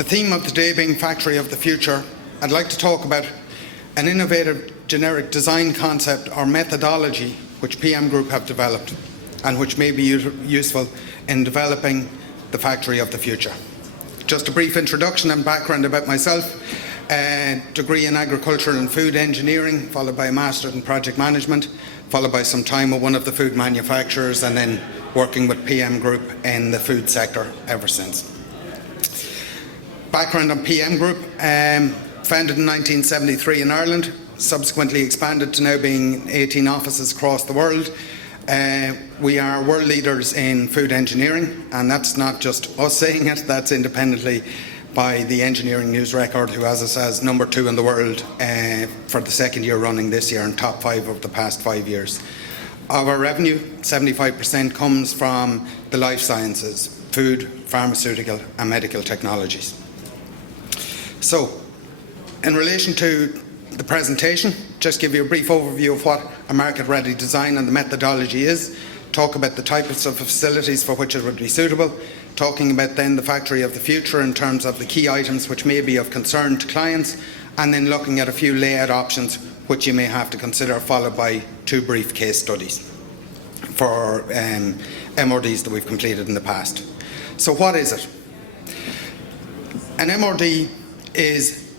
The theme of today being Factory of the Future, I'd like to talk about an innovative generic design concept or methodology which PM Group have developed and which may be useful in developing the Factory of the Future. Just a brief introduction and background about myself. A degree in agricultural and food engineering, followed by a master's in project management, followed by some time with one of the food manufacturers, and then working with PM Group in the food sector ever since. Background on PM Group, founded in 1973 in Ireland, subsequently expanded to now being 18 offices across the world. We are world leaders in food engineering, and that's not just us saying it, that's independently by the Engineering News Record, who has us as number 2 in the world for the second year running this year and top 5 over the past 5 years. Of our revenue, 75% comes from the life sciences, food, pharmaceutical and medical technologies. So, in relation to the presentation, just give you a brief overview of what a market-ready design and the methodology is, talk about the types of facilities for which it would be suitable, talking about then the factory of the future in terms of the key items which may be of concern to clients, and then looking at a few layout options which you may have to consider, followed by 2 brief case studies for MRDs that we've completed in the past. So what is it? An MRD is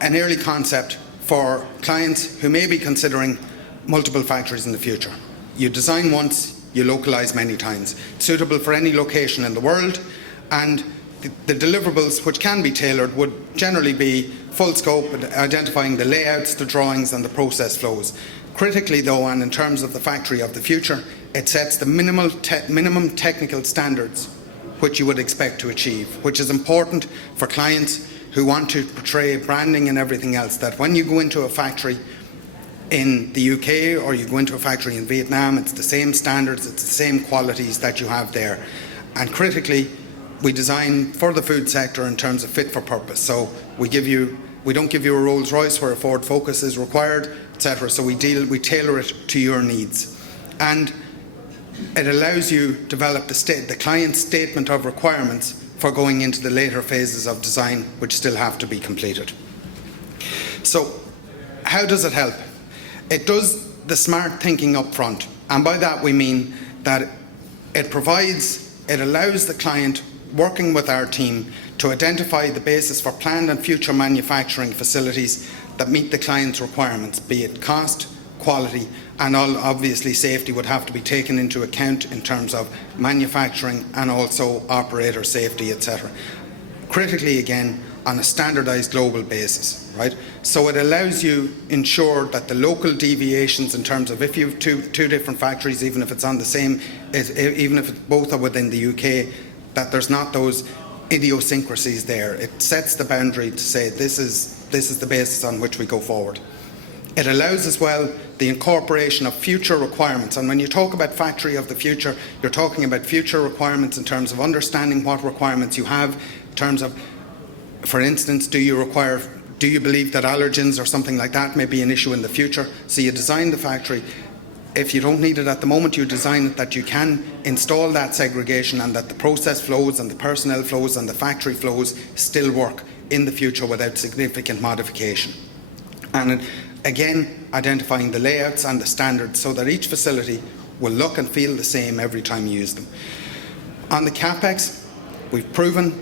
an early concept for clients who may be considering multiple factories in the future. You design once, you localise many times, suitable for any location in the world, and the deliverables which can be tailored would generally be full scope, identifying the layouts, the drawings and the process flows. Critically though, and in terms of the factory of the future, it sets the minimum technical standards which you would expect to achieve, which is important for clients who want to portray branding and everything else, that when you go into a factory in the UK or you go into a factory in Vietnam, it's the same standards, it's the same qualities that you have there. And critically, we design for the food sector in terms of fit for purpose. So we don't give you a Rolls Royce where a Ford Focus is required, etc. So we tailor it to your needs. And it allows you to develop the client's statement of requirements for going into the later phases of design, which still have to be completed. So how does it help? It does the smart thinking up front, and by that we mean that it allows the client working with our team to identify the basis for planned and future manufacturing facilities that meet the client's requirements, be it cost, quality, and obviously safety would have to be taken into account in terms of manufacturing and also operator safety, etc. Critically again, on a standardised global basis, right? So it allows you ensure that the local deviations in terms of if you have two different factories, even if it's on the same, even if both are within the UK, that there's not those idiosyncrasies there. It sets the boundary to say this is the basis on which we go forward. It allows as well the incorporation of future requirements, and when you talk about factory of the future, you're talking about future requirements in terms of understanding what requirements you have, in terms of, for instance, do you believe that allergens or something like that may be an issue in the future? So you design the factory. If you don't need it at the moment, you design it that you can install that segregation and that the process flows and the personnel flows and the factory flows still work in the future without significant modification. And again, identifying the layouts and the standards so that each facility will look and feel the same every time you use them. On the CapEx, we've proven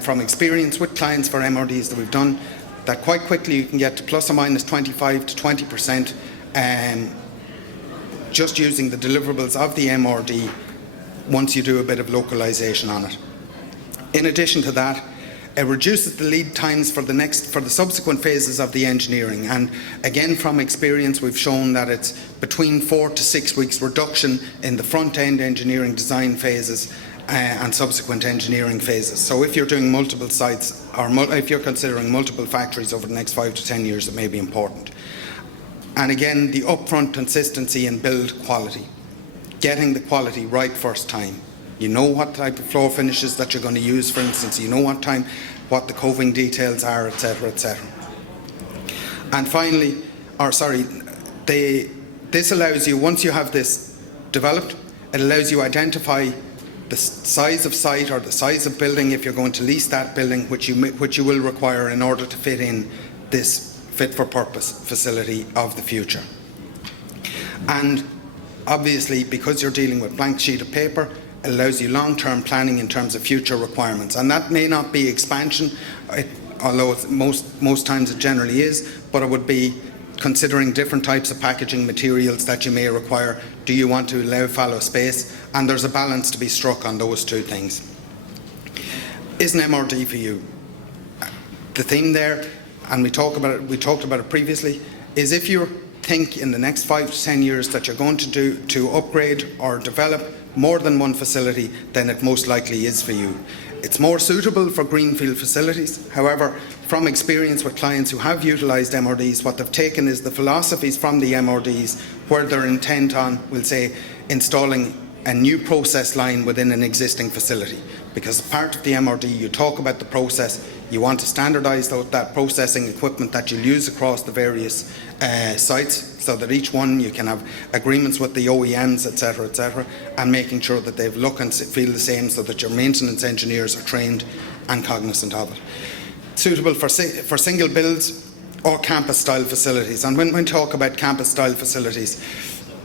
from experience with clients for MRDs that we've done that quite quickly you can get to plus or minus 25 to 20% just using the deliverables of the MRD once you do a bit of localization on it. In addition to that, it reduces the lead times for the subsequent phases of the engineering, and again from experience we've shown that it's between 4 to 6 weeks reduction in the front-end engineering design phases and subsequent engineering phases. So if you're doing multiple sites or if you're considering multiple factories over the next 5 to 10 years, it may be important. And again, the upfront consistency in build quality, getting the quality right first time. You know what type of floor finishes that you're going to use, for instance. You know what the coving details are, etc., etc. And finally, this allows you, once you have this developed, it allows you to identify the size of site or the size of building, if you're going to lease that building, which you will require in order to fit in this fit-for-purpose facility of the future. And obviously, because you're dealing with a blank sheet of paper, it allows you long-term planning in terms of future requirements. And that may not be expansion, although most times it generally is, but it would be considering different types of packaging materials that you may require. Do you want to allow fallow space? And there's a balance to be struck on those two things. Is an MRD for you? The theme there, and we talked about it previously, is if you think in the next 5 to 10 years that you're going to upgrade or develop more than one facility, then it most likely is for you. It's more suitable for greenfield facilities. However, from experience with clients who have utilised MRDs, what they've taken is the philosophies from the MRDs where they're intent on, we'll say, installing a new process line within an existing facility. Because part of the MRD, you talk about the process, you want to standardise that processing equipment that you'll use across the various sites, so that each one you can have agreements with the OEMs, etc., and making sure that they look and feel the same, so that your maintenance engineers are trained and cognizant of it. Suitable for single builds or campus style facilities. And when we talk about campus style facilities,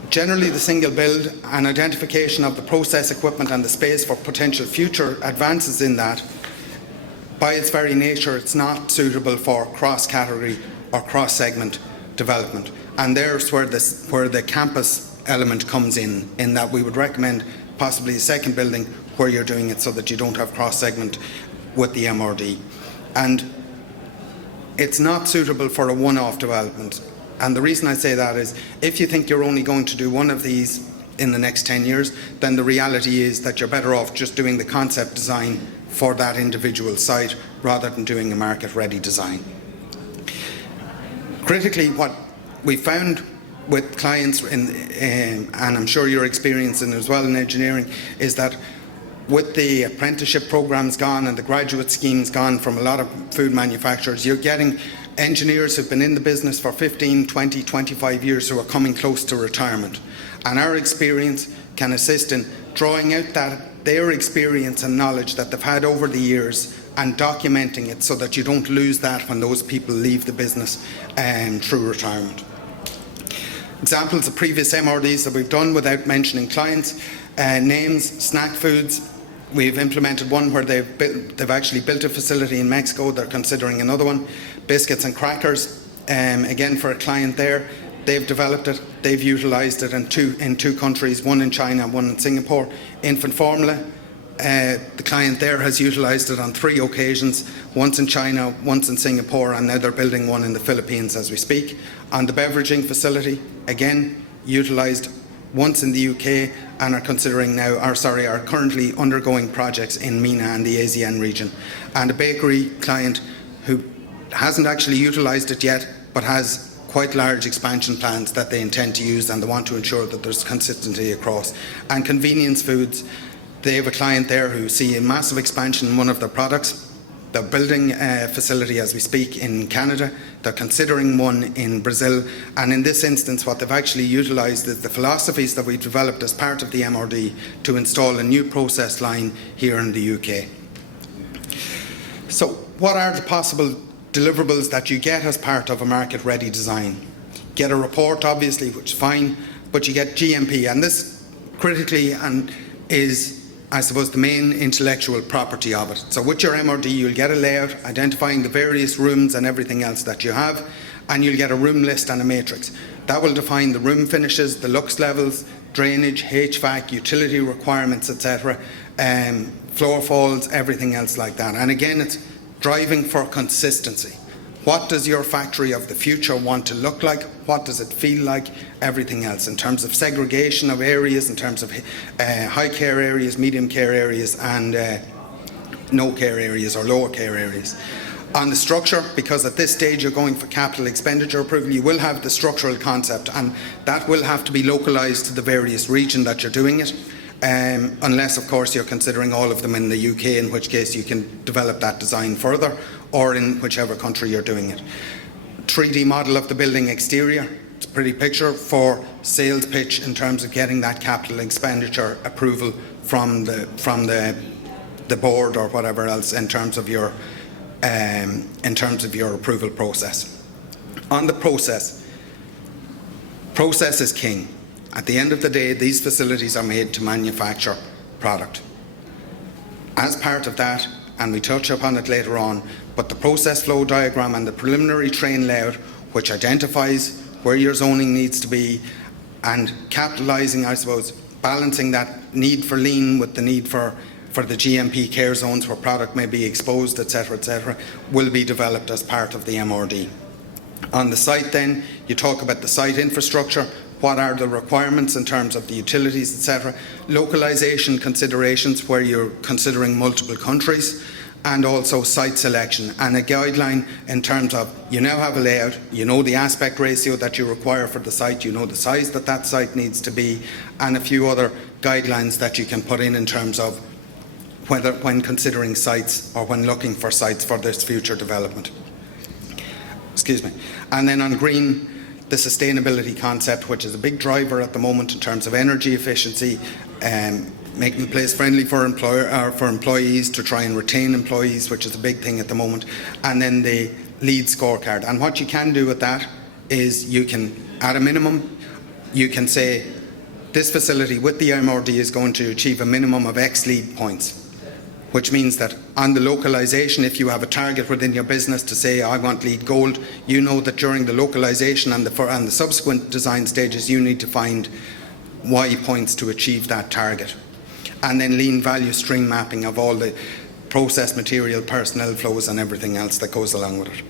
generally the single build and identification of the process equipment and the space for potential future advances in that, by its very nature, it's not suitable for cross-category or cross-segment development. And there's where the campus element comes in that we would recommend possibly a second building where you're doing it so that you don't have cross-segment with the MRD. And it's not suitable for a one-off development. And the reason I say that is, if you think you're only going to do one of these in the next 10 years, then the reality is that you're better off just doing the concept design for that individual site rather than doing a market-ready design. Critically, what we found with clients, and I'm sure you're experiencing as well in engineering, is that with the apprenticeship programs gone and the graduate schemes gone from a lot of food manufacturers, you're getting engineers who've been in the business for 15, 20, 25 years who are coming close to retirement. And our experience can assist in drawing out their experience and knowledge that they've had over the years and documenting it so that you don't lose that when those people leave the business through retirement. Examples of previous MRDs that we've done without mentioning clients, names, Snack Foods. We've implemented one where they've actually built a facility in Mexico. They're considering another one. Biscuits and Crackers, again for a client there. They've developed it, they've utilised it in two countries, one in China, one in Singapore. Infant formula, the client there has utilised it on 3 occasions, once in China, once in Singapore, and now they're building one in the Philippines as we speak. On the beveraging facility, again, utilised once in the UK and are currently undergoing projects in MENA and the ASEAN region. And a bakery client who hasn't actually utilised it yet, but has quite large expansion plans that they intend to use, and they want to ensure that there's consistency across. And convenience foods, they have a client there who see a massive expansion in one of their products. They're building a facility as we speak in Canada. They're considering one in Brazil. And in this instance, what they've actually utilised is the philosophies that we developed as part of the MRD to install a new process line here in the UK. So what are the possible deliverables that you get as part of a market-ready design? Get a report, obviously, which is fine, but you get GMP. And this, critically, is, I suppose, the main intellectual property of it. So with your MRD, you'll get a layout identifying the various rooms and everything else that you have, and you'll get a room list and a matrix. That will define the room finishes, the lux levels, drainage, HVAC, utility requirements, etc., floor falls, everything else like that. And again, it's driving for consistency. What does your factory of the future want to look like? What does it feel like? Everything else in terms of segregation of areas, in terms of high care areas, medium care areas, and no care areas or lower care areas. On the structure, because at this stage you're going for capital expenditure approval, you will have the structural concept, and that will have to be localised to the various region that you're doing it. Unless, of course, you're considering all of them in the UK, in which case you can develop that design further, or in whichever country you're doing it. 3D model of the building exterior, pretty picture for sales pitch in terms of getting that capital expenditure approval from the board or whatever else in terms of your approval process. On the process is king. At the end of the day, these facilities are made to manufacture product. As part of that, and we touch upon it later on, but the process flow diagram and the preliminary train layout, which identifies where your zoning needs to be, and capitalising, I suppose, balancing that need for lean with the need for the GMP care zones where product may be exposed, etc., will be developed as part of the MRD. On the site then, you talk about the site infrastructure, what are the requirements in terms of the utilities, etc. Localisation considerations where you're considering multiple countries, and also site selection and a guideline in terms of you now have a layout, you know the aspect ratio that you require for the site, you know the size that site needs to be, and a few other guidelines that you can put in terms of whether when considering sites or when looking for sites for this future development. Excuse me. And then on green, the sustainability concept, which is a big driver at the moment in terms of energy efficiency, making the place friendly for employees to try and retain employees, which is a big thing at the moment, and then the LEED scorecard. And what you can do with that is you can, at a minimum, you can say this facility with the MRD is going to achieve a minimum of X LEED points, which means that on the localisation, if you have a target within your business to say, I want LEED Gold, you know that during the localisation and the subsequent design stages, you need to find Y points to achieve that target. And then lean value stream mapping of all the process material, personnel flows and everything else that goes along with it.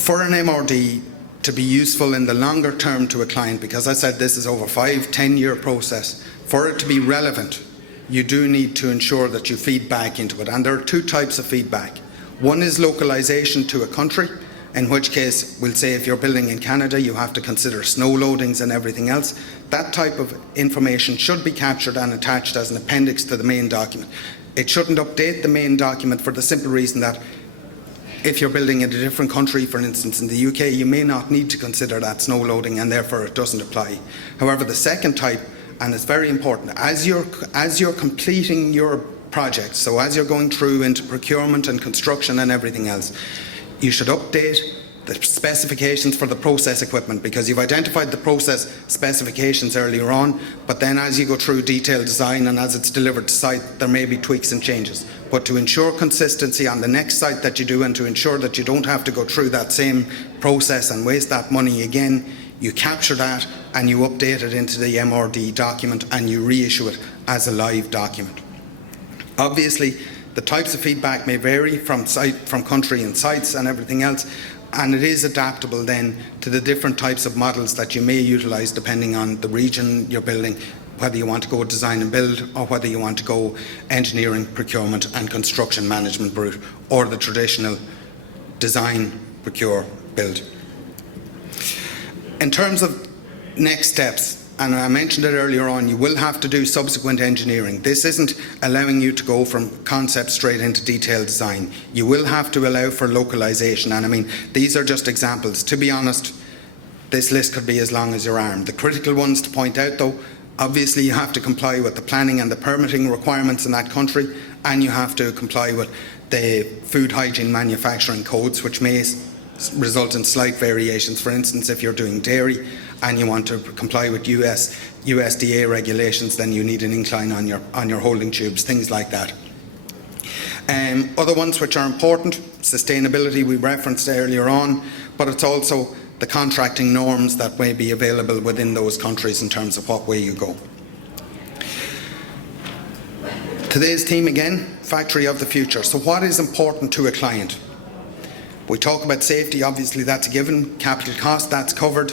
For an MRD to be useful in the longer term to a client, because I said this is over 5-10 year process, for it to be relevant, you do need to ensure that you feed back into it. And there are two types of feedback. One is localization to a country, in which case we'll say if you're building in Canada, you have to consider snow loadings and everything else. That type of information should be captured and attached as an appendix to the main document. It shouldn't update the main document for the simple reason that if you're building in a different country, for instance in the UK, you may not need to consider that snow loading and therefore it doesn't apply. However, the second type, and it's very important, as you're completing your project, so as you're going through into procurement and construction and everything else, you should update the specifications for the process equipment, because you've identified the process specifications earlier on, but then as you go through detailed design and as it's delivered to site, there may be tweaks and changes. But to ensure consistency on the next site that you do, and to ensure that you don't have to go through that same process and waste that money again, you capture that and you update it into the MRD document and you reissue it as a live document. Obviously, the types of feedback may vary from country and sites and everything else, and it is adaptable then to the different types of models that you may utilise depending on the region you're building, whether you want to go design and build or whether you want to go engineering, procurement and construction management route, or the traditional design, procure, build. In terms of next steps, and I mentioned it earlier on, you will have to do subsequent engineering. This isn't allowing you to go from concept straight into detailed design. You will have to allow for localization, and I mean, these are just examples. To be honest, this list could be as long as your arm. The critical ones to point out though, obviously you have to comply with the planning and the permitting requirements in that country, and you have to comply with the food hygiene manufacturing codes, which may result in slight variations. For instance, if you're doing dairy and you want to comply with USDA regulations, then you need an incline on your holding tubes, things like that. Other ones which are important, sustainability we referenced earlier on, but it's also the contracting norms that may be available within those countries in terms of what way you go. Today's theme again, factory of the future. So what is important to a client? We talk about safety, obviously that's a given. Capital cost, that's covered.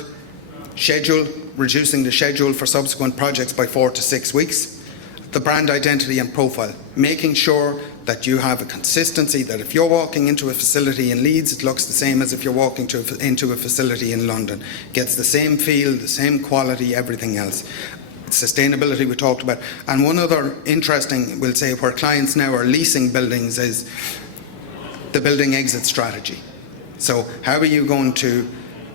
Schedule, reducing the schedule for subsequent projects by 4 to 6 weeks. The brand identity and profile, making sure that you have a consistency, that if you're walking into a facility in Leeds, it looks the same as if you're walking into a facility in London. Gets the same feel, the same quality, everything else. Sustainability we talked about. And one other interesting, we'll say, where clients now are leasing buildings is the building exit strategy. So how are you going to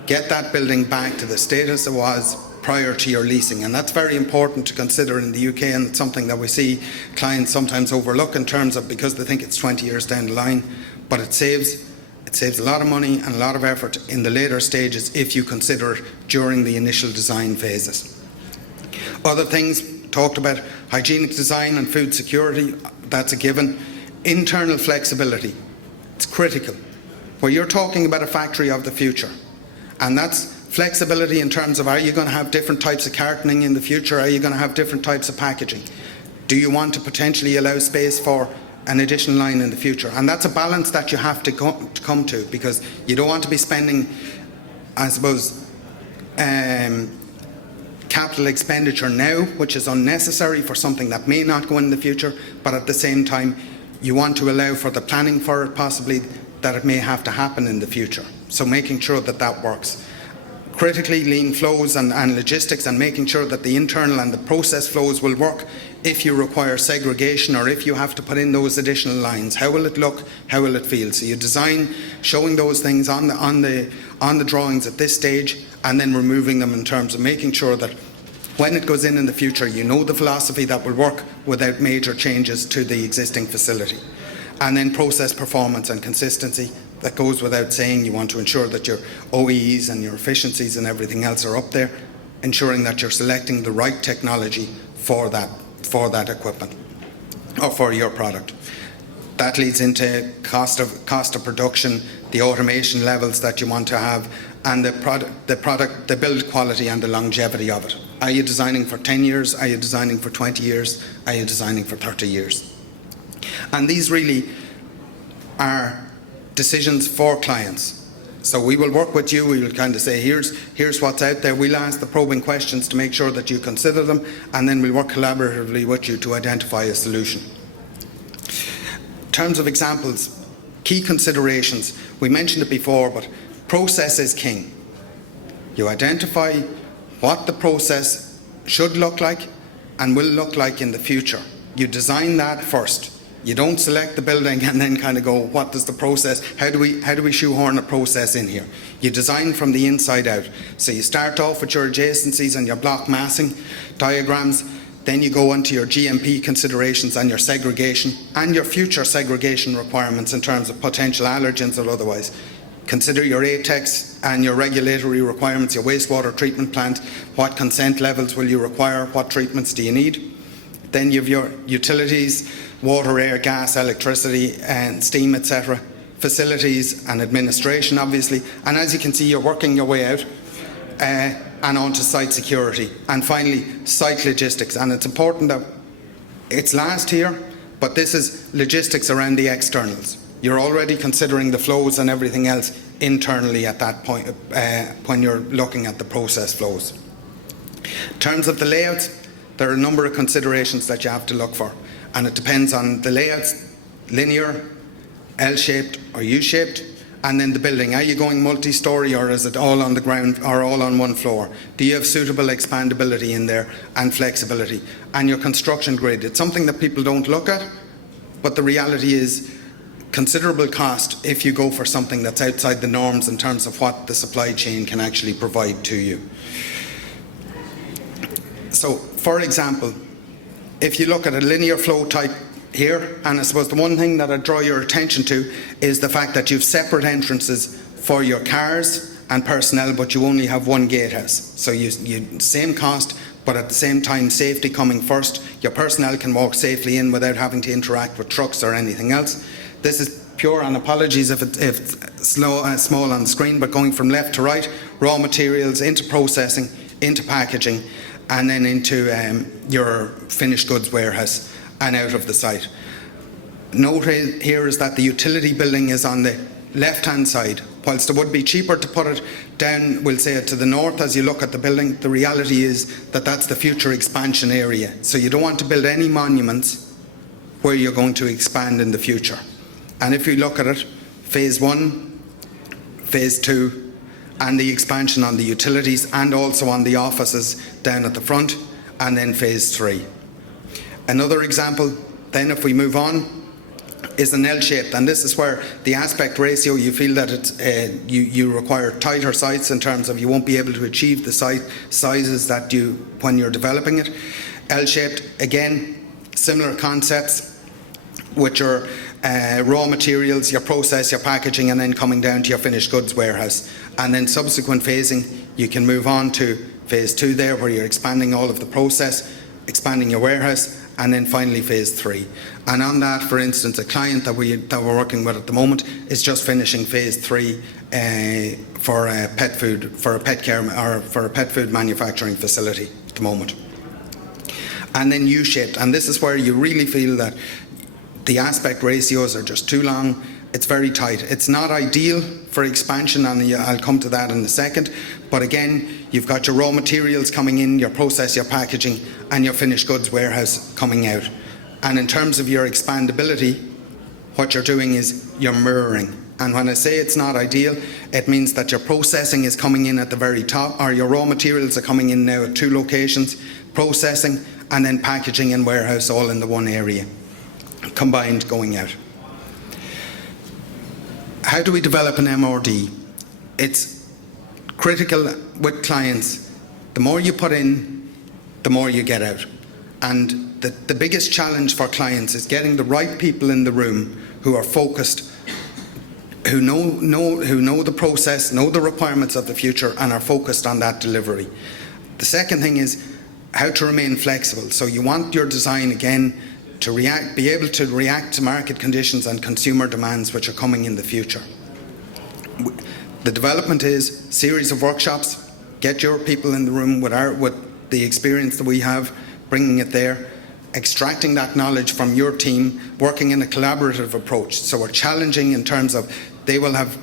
get that building back to the status it was prior to your leasing. And that's very important to consider in the UK, and it's something that we see clients sometimes overlook in terms of, because they think it's 20 years down the line, but it saves a lot of money and a lot of effort in the later stages if you consider it during the initial design phases. Other things talked about: hygienic design and food security, that's a given. Internal flexibility, it's critical. Where you're talking about a factory of the future, and that's flexibility in terms of, are you going to have different types of cartoning in the future? Are you going to have different types of packaging? Do you want to potentially allow space for an additional line in the future? And that's a balance that you have to come to, because you don't want to be spending, I suppose, capital expenditure now, which is unnecessary for something that may not go in the future, but at the same time you want to allow for the planning for it, possibly that it may have to happen in the future. So making sure that that works. Critically, lean flows and logistics, and making sure that the internal and the process flows will work if you require segregation, or if you have to put in those additional lines. How will it look? How will it feel? So you design showing those things on the drawings at this stage, and then removing them in terms of making sure that when it goes in the future, you know the philosophy that will work without major changes to the existing facility. And then process performance and consistency. That goes without saying. You want to ensure that your OEEs and your efficiencies and everything else are up there, ensuring that you're selecting the right technology for that equipment or for your product. That leads into cost of production, the automation levels that you want to have, and the build quality and the longevity of it. Are you designing for 10 years? Are you designing for 20 years? Are you designing for 30 years? And these really are decisions for clients. So we will work with you. We will kind of say, here's what's out there. We'll ask the probing questions to make sure that you consider them, and then we'll work collaboratively with you to identify a solution. In terms of examples, key considerations, we mentioned it before, but process is king. You identify what the process should look like and will look like in the future. You design that first. You don't select the building and then kind of go, what does the process, how do we shoehorn a process in here? You design from the inside out. So you start off with your adjacencies and your block massing diagrams, then you go onto your GMP considerations and your segregation and your future segregation requirements in terms of potential allergens or otherwise. Consider your ATEX and your regulatory requirements, your wastewater treatment plant. What consent levels will you require? What treatments do you need? Then you have your utilities, water, air, gas, electricity and steam, etc. Facilities and administration, obviously. And as you can see, you're working your way out and onto site security. And finally, site logistics. And it's important that it's last here, but this is logistics around the externals. You're already considering the flows and everything else internally at that point when you're looking at the process flows. In terms of the layouts, there are a number of considerations that you have to look for, and it depends on the layouts: linear, L-shaped or U-shaped, and then the building. Are you going multi-storey, or is it all on the ground or all on one floor? Do you have suitable expandability in there and flexibility? And your construction grid, it's something that people don't look at, but the reality is considerable cost if you go for something that's outside the norms in terms of what the supply chain can actually provide to you. So, for example, if you look at a linear flow type here, and I suppose the one thing that I draw your attention to is the fact that you have separate entrances for your cars and personnel, but you only have one gatehouse. So you same cost, but at the same time safety coming first. Your personnel can walk safely in without having to interact with trucks or anything else. This is pure, and apologies if it's small on the screen, but going from left to right, raw materials into processing, into packaging, and then into your finished goods warehouse and out of the site. Note here is that the utility building is on the left-hand side. Whilst it would be cheaper to put it down, we'll say to the north as you look at the building, the reality is that that's the future expansion area. So you don't want to build any monuments where you're going to expand in the future. And if you look at it, phase 1, phase 2, and the expansion on the utilities and also on the offices down at the front, and then phase 3. Another example, then if we move on, is an L-shaped, and this is where the aspect ratio, you feel that it's, you require tighter sites in terms of you won't be able to achieve the site sizes that you when you're developing it. L-shaped, again, similar concepts, which are raw materials, your process, your packaging, and then coming down to your finished goods warehouse. And then subsequent phasing, you can move on to phase 2 there, where you're expanding all of the process, expanding your warehouse, and then finally phase 3. And on that, for instance, a client that we're working with at the moment is just finishing phase 3 for a pet food, for a pet care, or for a pet food manufacturing facility at the moment. And then U-shaped, and this is where you really feel that the aspect ratios are just too long. It's very tight. It's not ideal for expansion, and I'll come to that in a second. But again, you've got your raw materials coming in, your process, your packaging, and your finished goods warehouse coming out. And in terms of your expandability, what you're doing is you're mirroring. And when I say it's not ideal, it means that your processing is coming in at the very top, or your raw materials are coming in now at 2 locations, processing, and then packaging and warehouse all in the one area, combined going out. How do we develop an MRD? It's critical with clients. The more you put in, the more you get out. And the biggest challenge for clients is getting the right people in the room who are focused, who know the process, know the requirements of the future, and are focused on that delivery. The second thing is how to remain flexible. So you want your design, again, to be able to react to market conditions and consumer demands which are coming in the future. The development is a series of workshops. Get your people in the room with the experience that we have, bringing it there, extracting that knowledge from your team, working in a collaborative approach. So we're challenging in terms of they will have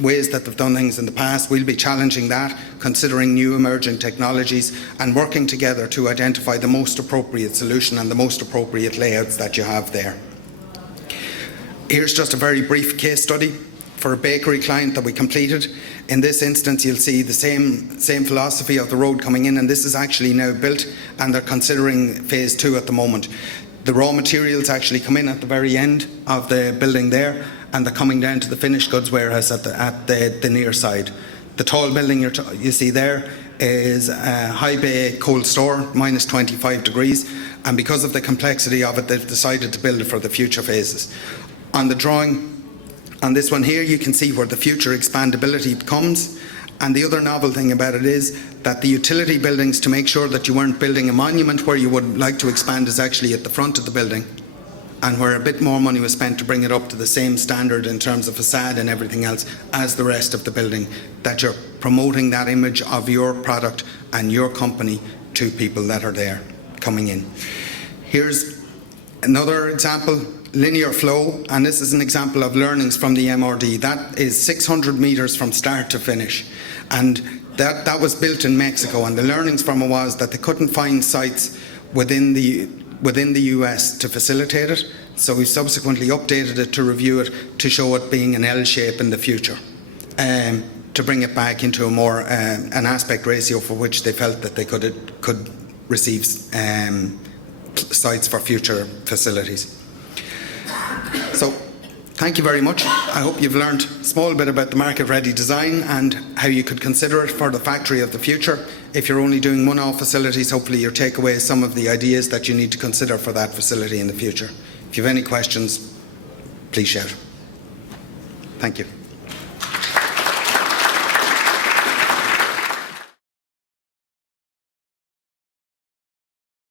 ways that they've done things in the past. We'll be challenging that, considering new emerging technologies, and working together to identify the most appropriate solution and the most appropriate layouts that you have there. Here's just a very brief case study for a bakery client that we completed. In this instance, you'll see the same philosophy of the road coming in, and this is actually now built, and they're considering phase 2 at the moment. The raw materials actually come in at the very end of the building there, and they're coming down to the finished goods warehouse at the near side. The tall building you see there is a high bay cold store, minus 25 degrees, and because of the complexity of it, they've decided to build it for the future phases. On the drawing, on this one here, you can see where the future expandability comes. And the other novel thing about it is that the utility buildings, to make sure that you weren't building a monument where you would like to expand, is actually at the front of the building, and where a bit more money was spent to bring it up to the same standard in terms of facade and everything else as the rest of the building, that you're promoting that image of your product and your company to people that are there coming in. Here's another example, linear flow, and this is an example of learnings from the MRD. That is 600 metres from start to finish, and that was built in Mexico, and the learnings from it was that they couldn't find sites within the US to facilitate it, so we subsequently updated it to review it to show it being an L shape in the future, to bring it back into a more an aspect ratio for which they felt that they could receive sites for future facilities. So thank you very much. I hope you've learned a small bit about the market-ready design and how you could consider it for the factory of the future. If you're only doing one-off facilities, hopefully you'll take away some of the ideas that you need to consider for that facility in the future. If you have any questions, please shout. Thank you.